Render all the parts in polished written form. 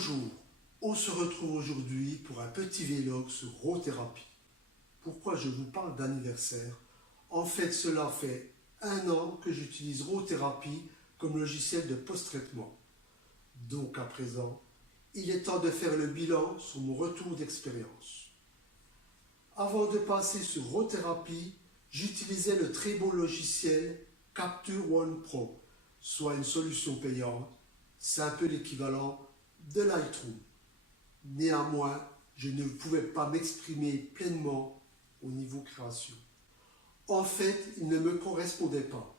Bonjour, on se retrouve aujourd'hui pour un petit vlog sur Rothérapie. Pourquoi je vous parle d'anniversaire? En fait, cela fait 1 an que j'utilise Rothérapie comme logiciel de post-traitement. Donc à présent, il est temps de faire le bilan sur mon retour d'expérience. Avant de passer sur Rothérapie, j'utilisais le très bon logiciel Capture One Pro, soit une solution payante. C'est un peu l'équivalent de Lightroom. Néanmoins, je ne pouvais pas m'exprimer pleinement au niveau création. En fait, il ne me correspondait pas.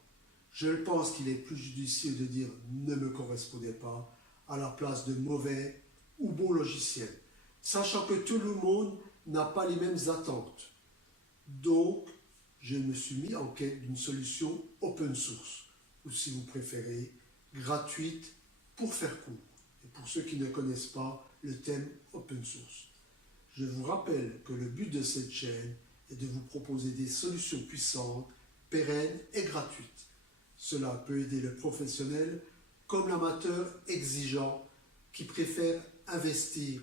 Je pense qu'il est plus judicieux de dire ne me correspondait pas à la place de mauvais ou bon logiciel, sachant que tout le monde n'a pas les mêmes attentes. Donc, je me suis mis en quête d'une solution open source, ou si vous préférez, gratuite pour faire court. Et pour ceux qui ne connaissent pas le thème open source. Je vous rappelle que le but de cette chaîne est de vous proposer des solutions puissantes, pérennes et gratuites. Cela peut aider le professionnel comme l'amateur exigeant qui préfère investir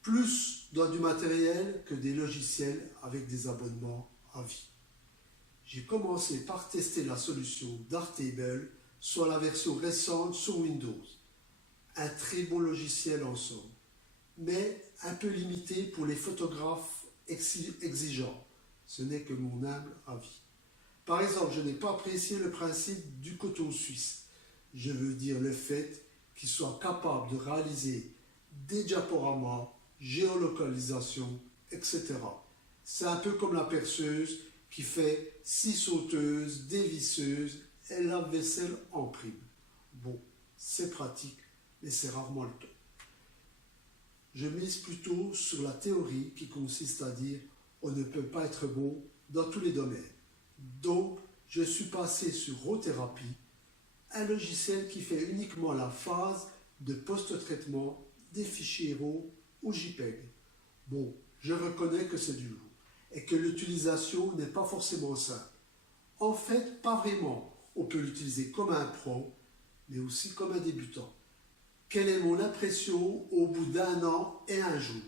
plus dans du matériel que des logiciels avec des abonnements à vie. J'ai commencé par tester la solution Darktable, soit la version récente sur Windows. Un très bon logiciel en somme, mais un peu limité pour les photographes exigeants. Ce n'est que mon humble avis. Par exemple, je n'ai pas apprécié le principe du couteau suisse. Je veux dire le fait qu'il soit capable de réaliser des diaporamas, géolocalisation, etc. C'est un peu comme la perceuse qui fait scie sauteuse, dévisseuse et lave-vaisselle en prime. Bon, c'est pratique, mais c'est rarement le cas. Je mise plutôt sur la théorie qui consiste à dire on ne peut pas être bon dans tous les domaines. Donc, je suis passé sur Rothérapie, un logiciel qui fait uniquement la phase de post-traitement des fichiers RAW ou JPEG. Bon, je reconnais que c'est du lourd et que l'utilisation n'est pas forcément simple. En fait, pas vraiment. On peut l'utiliser comme un pro, mais aussi comme un débutant. Quelle est mon impression au bout d'1 an et 1 jour?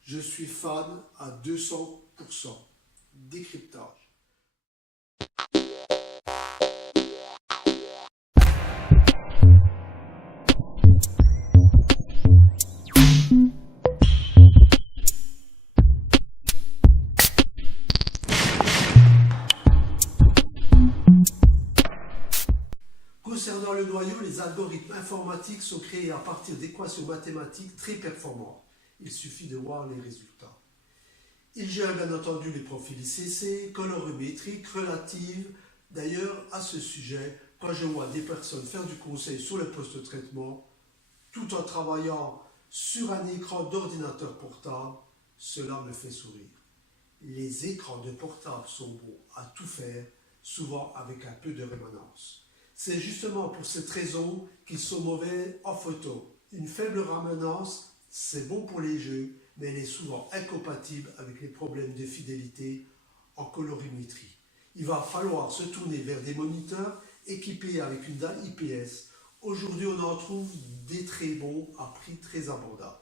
Je suis fan à 200%. Décryptage. Concernant le noyau, les algorithmes informatiques sont créés à partir d'équations mathématiques très performantes. Il suffit de voir les résultats. Ils gèrent bien entendu les profils ICC, colorimétriques, relatives. D'ailleurs, à ce sujet, quand je vois des personnes faire du conseil sur le post-traitement, tout en travaillant sur un écran d'ordinateur portable, cela me fait sourire. Les écrans de portable sont bons à tout faire, souvent avec un peu de rémanence. C'est justement pour cette raison qu'ils sont mauvais en photo. Une faible ramenance, c'est bon pour les jeux, mais elle est souvent incompatible avec les problèmes de fidélité en colorimétrie. Il va falloir se tourner vers des moniteurs équipés avec une dalle IPS. Aujourd'hui, on en trouve des très bons à prix très abordable.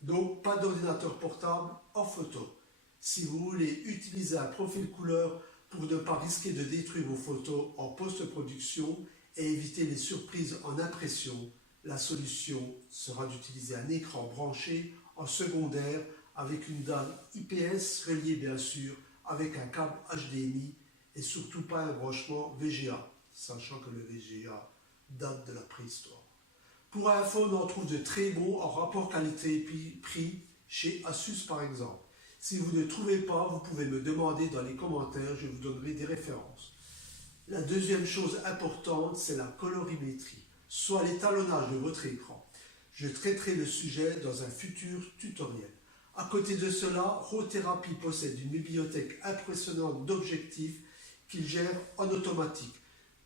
Donc, pas d'ordinateur portable en photo. Si vous voulez utiliser un profil couleur pour ne pas risquer de détruire vos photos en post-production, et éviter les surprises en impression, la solution sera d'utiliser un écran branché en secondaire avec une dalle IPS reliée bien sûr avec un câble HDMI et surtout pas un branchement VGA, sachant que le VGA date de la préhistoire. Pour info, on en trouve de très bons en rapport qualité-prix chez Asus par exemple. Si vous ne trouvez pas, vous pouvez me demander dans les commentaires, je vous donnerai des références. La deuxième chose importante, c'est la colorimétrie, soit l'étalonnage de votre écran. Je traiterai le sujet dans un futur tutoriel. À côté de cela, Rothérapie possède une bibliothèque impressionnante d'objectifs qu'il gère en automatique.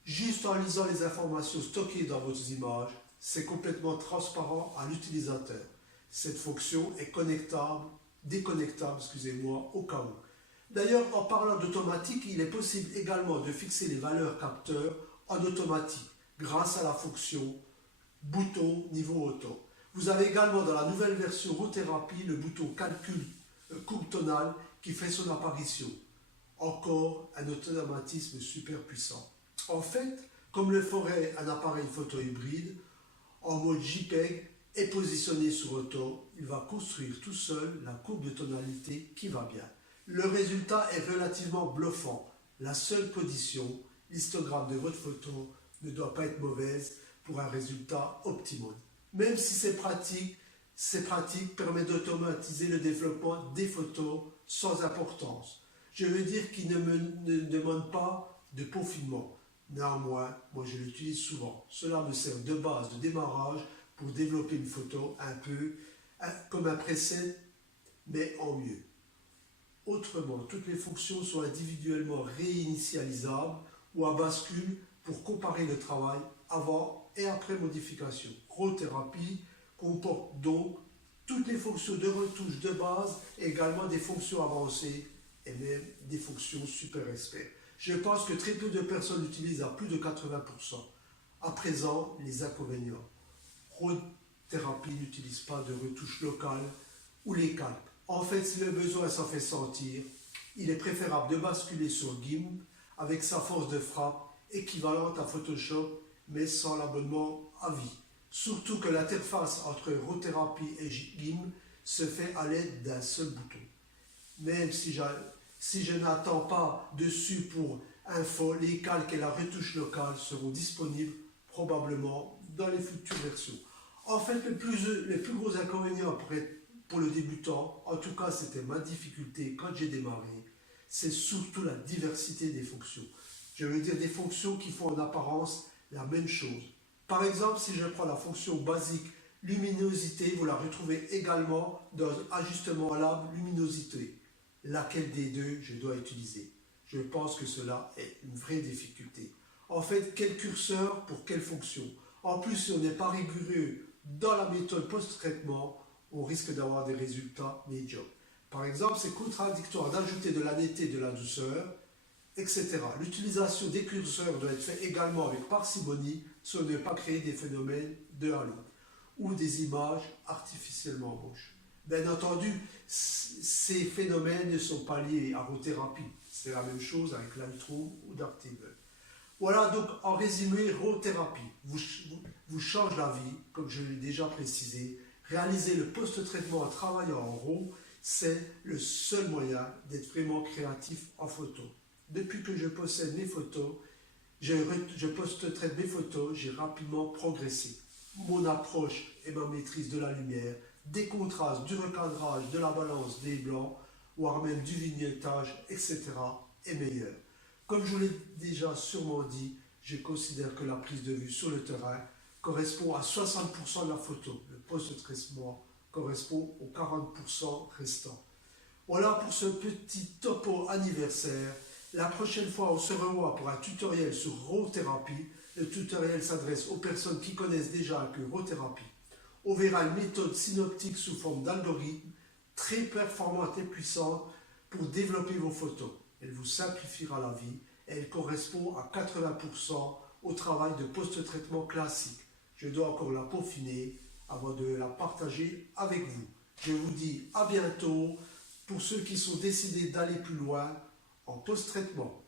Juste en lisant les informations stockées dans vos images, c'est complètement transparent à l'utilisateur. Cette fonction est déconnectable, au cas où. D'ailleurs, en parlant d'automatique, il est possible également de fixer les valeurs capteurs en automatique grâce à la fonction bouton niveau auto. Vous avez également dans la nouvelle version Rothérapie le bouton calcul courbe tonale qui fait son apparition. Encore un automatisme super puissant. En fait, comme le ferait un appareil photo hybride, en mode JPEG et positionné sur auto, il va construire tout seul la courbe de tonalité qui va bien. Le résultat est relativement bluffant. La seule condition, l'histogramme de votre photo ne doit pas être mauvaise pour un résultat optimum. Même si c'est pratique permet d'automatiser le développement des photos sans importance. Je veux dire qu'il ne demande pas de peaufinement. Néanmoins, moi je l'utilise souvent. Cela me sert de base de démarrage pour développer une photo un peu comme un preset, mais en mieux. Autrement, toutes les fonctions sont individuellement réinitialisables ou à bascule pour comparer le travail avant et après modification. Rothérapie comporte donc toutes les fonctions de retouche de base et également des fonctions avancées et même des fonctions super experts. Je pense que très peu de personnes l'utilisent à plus de 80%. À présent, les inconvénients. Rothérapie n'utilise pas de retouche locale ou les calques. En fait, si le besoin s'en fait sentir, il est préférable de basculer sur GIMP avec sa force de frappe équivalente à Photoshop, mais sans l'abonnement à vie. Surtout que l'interface entre Rothérapie et GIMP se fait à l'aide d'un seul bouton. Même si je n'attends pas dessus pour info, les calques et la retouche locale seront disponibles probablement dans les futures versions. En fait, les plus gros inconvénients pour le débutant, en tout cas c'était ma difficulté quand j'ai démarré, c'est surtout la diversité des fonctions. Je veux dire des fonctions qui font en apparence la même chose. Par exemple, si je prends la fonction basique luminosité, vous la retrouvez également dans ajustement à l'arbre luminosité. Laquelle des deux je dois utiliser? Je pense que cela est une vraie difficulté. En fait, quel curseur pour quelle fonction? En plus, si on n'est pas rigoureux dans la méthode post-traitement, on risque d'avoir des résultats médiocres. Par exemple, c'est contradictoire d'ajouter de la netteté, de la douceur, etc. L'utilisation des curseurs doit être faite également avec parcimonie si on ne veut pas créer des phénomènes de halo ou des images artificiellement moches. Bien entendu, ces phénomènes ne sont pas liés à Rothérapie. C'est la même chose avec Lightroom ou Darktable. Voilà donc en résumé, Rothérapie vous change la vie, comme je l'ai déjà précisé. Réaliser le post-traitement en travaillant en RAW, c'est le seul moyen d'être vraiment créatif en photo. Depuis que je possède mes photos, je post-traite mes photos, j'ai rapidement progressé. Mon approche et ma maîtrise de la lumière, des contrastes, du recadrage, de la balance des blancs, voire même du vignettage, etc. est meilleure. Comme je vous l'ai déjà sûrement dit, je considère que la prise de vue sur le terrain correspond à 60% de la photo. Le post-traitement correspond aux 40% restants. Voilà pour ce petit topo anniversaire. La prochaine fois, on se revoit pour un tutoriel sur Rothérapie. Le tutoriel s'adresse aux personnes qui connaissent déjà un peu Rothérapie. On verra une méthode synoptique sous forme d'algorithme très performante et puissante pour développer vos photos. Elle vous simplifiera la vie et elle correspond à 80% au travail de post-traitement classique. Je dois encore la peaufiner avant de la partager avec vous. Je vous dis à bientôt pour ceux qui sont décidés d'aller plus loin en post-traitement.